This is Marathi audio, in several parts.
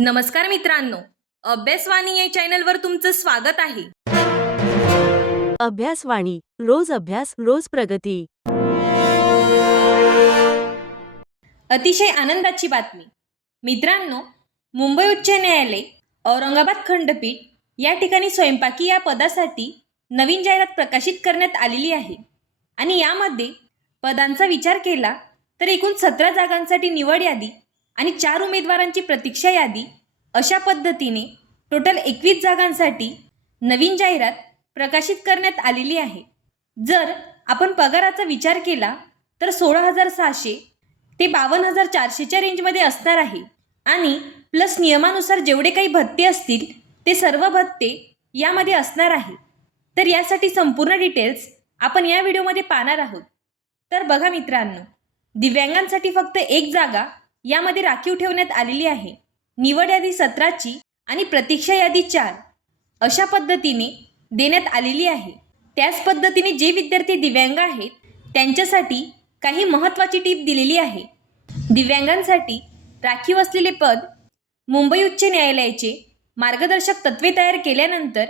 नमस्कार मित्रांनो, अभ्यासवाणी या चॅनलवर तुमचं स्वागत आहे. अभ्यासवाणी, रोज अभ्यास रोज प्रगती. अतिशय आनंदाची बातमी मित्रांनो, मुंबई उच्च न्यायालय औरंगाबाद खंडपीठ या ठिकाणी स्वयंपाकी या पदासाठी नवीन जाहिरात प्रकाशित करण्यात आलेली आहे. आणि यामध्ये पदांचा विचार केला तर एकूण 17 जागांसाठी निवड यादी आणि 4 उमेदवारांची प्रतीक्षा यादी अशा पद्धतीने टोटल 21 जागांसाठी नवीन जाहिरात प्रकाशित करण्यात आलेली आहे. जर आपण पगाराचा विचार केला तर 16,600 ते 52,400च्या रेंजमध्ये असणार आहे. आणि प्लस नियमानुसार जेवढे काही भत्ते असतील ते सर्व भत्ते यामध्ये असणार आहे. तर यासाठी संपूर्ण डिटेल्स आपण या व्हिडिओमध्ये पाहणार आहोत. तर बघा मित्रांनो, दिव्यांगांसाठी फक्त एक जागा यामध्ये राखीव ठेवण्यात आलेली आहे. निवड यादी 17ची आणि प्रतीक्षा यादी 4 अशा पद्धतीने देण्यात आलेली आहे. त्याच पद्धतीने जे विद्यार्थी दिव्यांग आहेत त्यांच्यासाठी काही महत्त्वाची टीप दिलेली आहे. दिव्यांगांसाठी राखीव असलेले पद मुंबई उच्च न्यायालयाचे मार्गदर्शक तत्त्वे तयार केल्यानंतर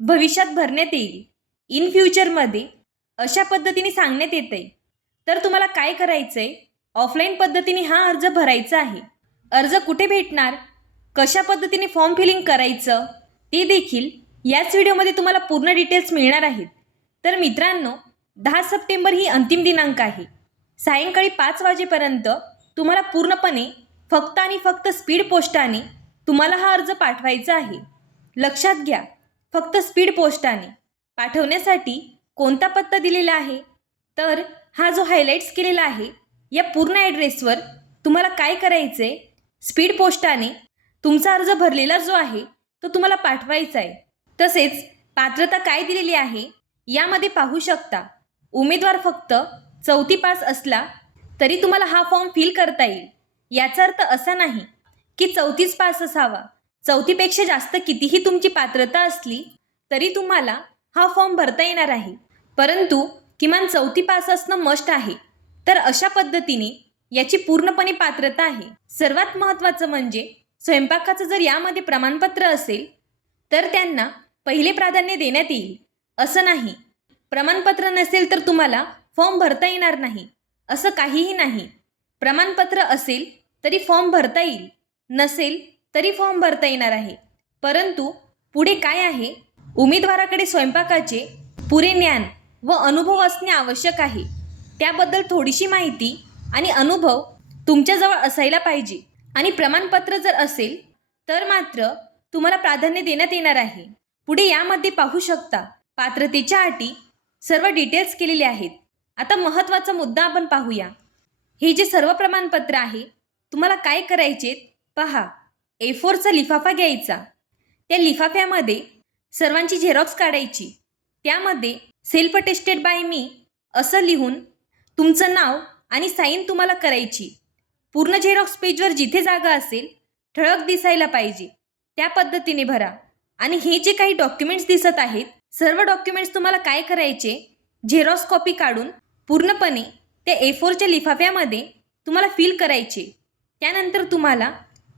भविष्यात भरण्यात येईल. इन फ्युचरमध्ये अशा पद्धतीने सांगण्यात येत आहे. तर तुम्हाला काय करायचं आहे, ऑफलाईन पद्धतीने हा अर्ज भरायचा आहे. अर्ज कुठे भेटणार, कशा पद्धतीने फॉर्म फिलिंग करायचं ते देखील याच व्हिडिओमध्ये तुम्हाला पूर्ण डिटेल्स मिळणार आहेत. तर मित्रांनो, 10 सप्टेंबर ही अंतिम दिनांक आहे. सायंकाळी 5 वाजेपर्यंत तुम्हाला पूर्णपणे फक्त आणि फक्त स्पीड पोस्टाने तुम्हाला हा अर्ज पाठवायचा आहे. लक्षात घ्या, फक्त स्पीड पोस्टाने पाठवण्यासाठी कोणता पत्ता दिलेला आहे, तर हा जो हायलाईट्स केलेला आहे या पूर्ण ॲड्रेसवर तुम्हाला काय करायचं आहे, स्पीड पोस्टाने तुमचा अर्ज भरलेला जो आहे तो तुम्हाला पाठवायचा आहे. तसेच पात्रता काय दिलेली आहे यामध्ये पाहू शकता. उमेदवार फक्त 4थी पास असला तरी तुम्हाला हा फॉर्म फिल करता येईल. याचा अर्थ असा नाही की 4थीच पास असावा. 4थीपेक्षा जास्त कितीही तुमची पात्रता असली तरी तुम्हाला हा फॉर्म भरता येणार आहे. परंतु किमान 4थी पास असणं मस्ट आहे. तर अशा पद्धतीने याची पूर्णपणे पात्रता आहे. सर्वात महत्त्वाचं म्हणजे स्वयंपाकाचं जर यामध्ये प्रमाणपत्र असेल तर त्यांना पहिले प्राधान्य देण्यात येईल. असं नाही प्रमाणपत्र नसेल तर तुम्हाला फॉर्म भरता येणार नाही, असं काहीही नाही. प्रमाणपत्र असेल तरी फॉर्म भरता येईल, नसेल तरी फॉर्म भरता येणार आहे. परंतु पुढे काय आहे, उमेदवाराकडे स्वयंपाकाचे पुरे ज्ञान व अनुभव असणे आवश्यक आहे. त्याबद्दल थोडीशी माहिती आणि अनुभव तुमच्याजवळ असायला पाहिजे. आणि प्रमाणपत्र जर असेल तर मात्र तुम्हाला प्राधान्य देण्यात येणार आहे. पुढे यामध्ये पाहू शकता पात्रतेच्या अटी सर्व डिटेल्स केलेले आहेत. आता महत्त्वाचा मुद्दा आपण पाहूया. हे जे सर्व प्रमाणपत्र आहे तुम्हाला काय करायचे पहा. A4चा लिफाफा घ्यायचा. त्या लिफाफ्यामध्ये सर्वांची झेरॉक्स काढायची. त्यामध्ये सेल्फ अटेस्टेड बाय मी असं लिहून तुमचं नाव आणि साईन तुम्हाला करायची. पूर्ण झेरॉक्स पेजवर जिथे जागा असेल ठळक दिसायला पाहिजे त्या पद्धतीने भरा. आणि हे जे काही डॉक्युमेंट्स दिसत आहेत सर्व डॉक्युमेंट्स तुम्हाला काय करायचे, झेरॉक्स कॉपी काढून पूर्णपणे त्या A4च्या लिफाफ्यामध्ये तुम्हाला फिल करायचे. त्यानंतर तुम्हाला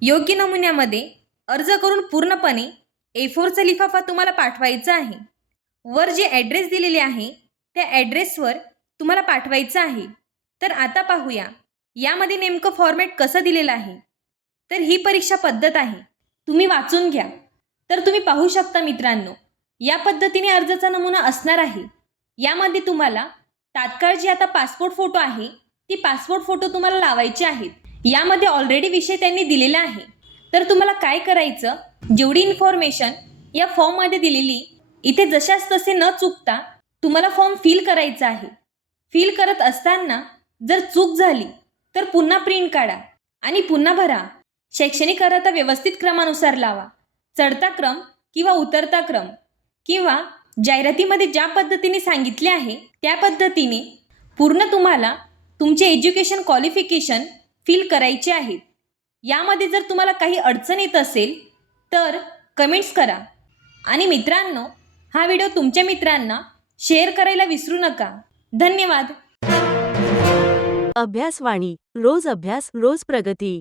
योग्य नमुन्यामध्ये अर्ज करून पूर्णपणे A4चा लिफाफा तुम्हाला पाठवायचा आहे. वर जे ॲड्रेस दिलेले आहे त्या ॲड्रेसवर तुम्हाला पाठवायचं आहे. तर आता पाहूया यामध्ये नेमकं फॉर्मॅट कसं दिलेलं आहे. तर ही परीक्षा पद्धत आहे, तुम्ही वाचून घ्या. तर तुम्ही पाहू शकता मित्रांनो, या पद्धतीने अर्जाचा नमुना असणार आहे. यामध्ये तुम्हाला तात्काळ जी आता पासपोर्ट फोटो आहे ती पासपोर्ट फोटो तुम्हाला लावायचे आहेत. यामध्ये ऑलरेडी विषय त्यांनी दिलेला आहे. तर तुम्हाला काय करायचं, जेवढी इन्फॉर्मेशन या फॉर्ममध्ये दिलेली इथे जशाच तसे न चुकता तुम्हाला फॉर्म फिल करायचा आहे. फिल करत असताना जर चूक झाली तर पुन्हा प्रिंट काढा आणि पुन्हा भरा. शैक्षणिक अर्हता व्यवस्थित क्रमानुसार लावा. चढता क्रम किंवा उतरता क्रम किंवा जाहिरातीमध्ये ज्या पद्धतीने सांगितले आहे त्या पद्धतीने पूर्ण तुम्हाला तुमचे एज्युकेशन क्वालिफिकेशन फिल करायचे आहेत. यामध्ये जर तुम्हाला काही अडचण येत असेल तर कमेंट्स करा. आणि मित्रांनो, हा व्हिडिओ तुमच्या मित्रांना शेअर करायला विसरू नका. धन्यवाद. अभ्यासवाणी, रोज अभ्यास रोज प्रगती.